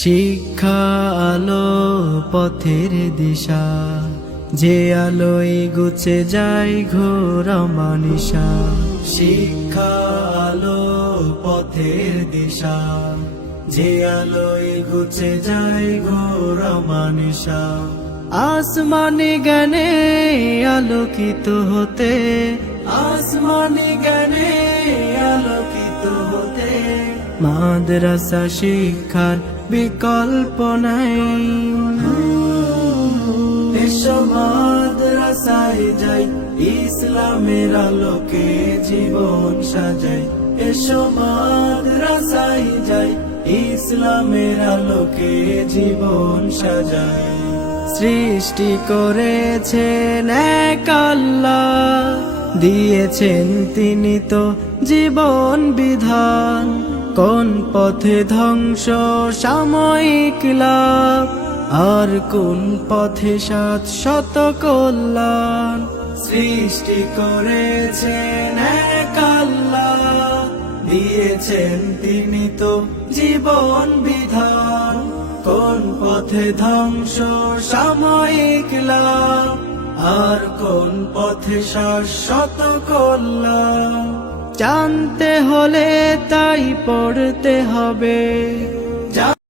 শিক্ষা আলো পথের দিশা, যে আলোয় গুছে যায় ঘোর মানিসা। শিক্ষা আলো পথের দিশা, যে আলোয় গুছে যায় ঘোর মানিসা। আসমানি জ্ঞানে আলোকিত হতে, আসমানি জ্ঞানে আলোকিত হতে, মাদ্রাসা শিক্ষার বিকল্প নাই। এসো মাদ্রাসায় যাই, ইসলামের আলোকে জীবন সাজাই। এসো মাদ্রাসায় যাই, ইসলামের আলোকে জীবন সাজাই। সৃষ্টি করেছেন এক আল্লাহ, দিয়েছেন তিনি তো জীবন বিধান। কোন পথে ধ্বংস সাময়িক লাভ, আর কোন পথে শত কল্যাণ। সৃষ্টি করেছেন এক আল্লাহ, দিয়েছেন তিনি তো জীবন বিধান। কোন পথে ধ্বংস সাময়িক লাভ, আর কোন পথে শত কল্যাণ। জানতে হলে তাই পড়তে হবে,